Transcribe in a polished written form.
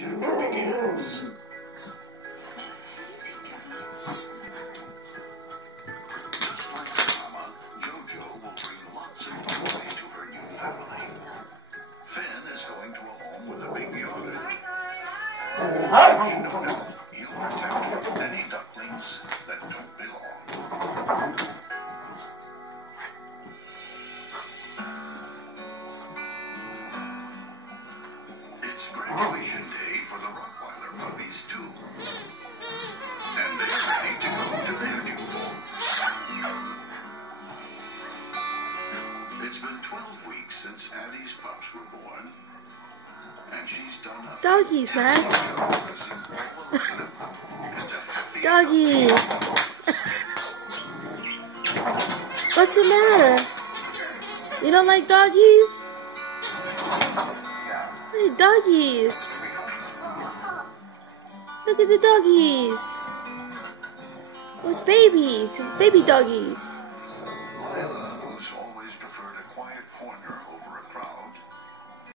chapter begins. Just like Mama, JoJo will bring lots of joy to her new family. Finn is going to a home with a big yard. No, he'll protect any ducklings that don't belong. It's graduation day for the Rottweiler puppies, too. And they're ready to go to their new home. It's been 12 weeks since Addie's pups were born. And she's done a Doggies, man. Doggies. What's the matter? You don't like doggies? Hey, doggies. Look at the doggies. Oh, it's babies. Baby doggies.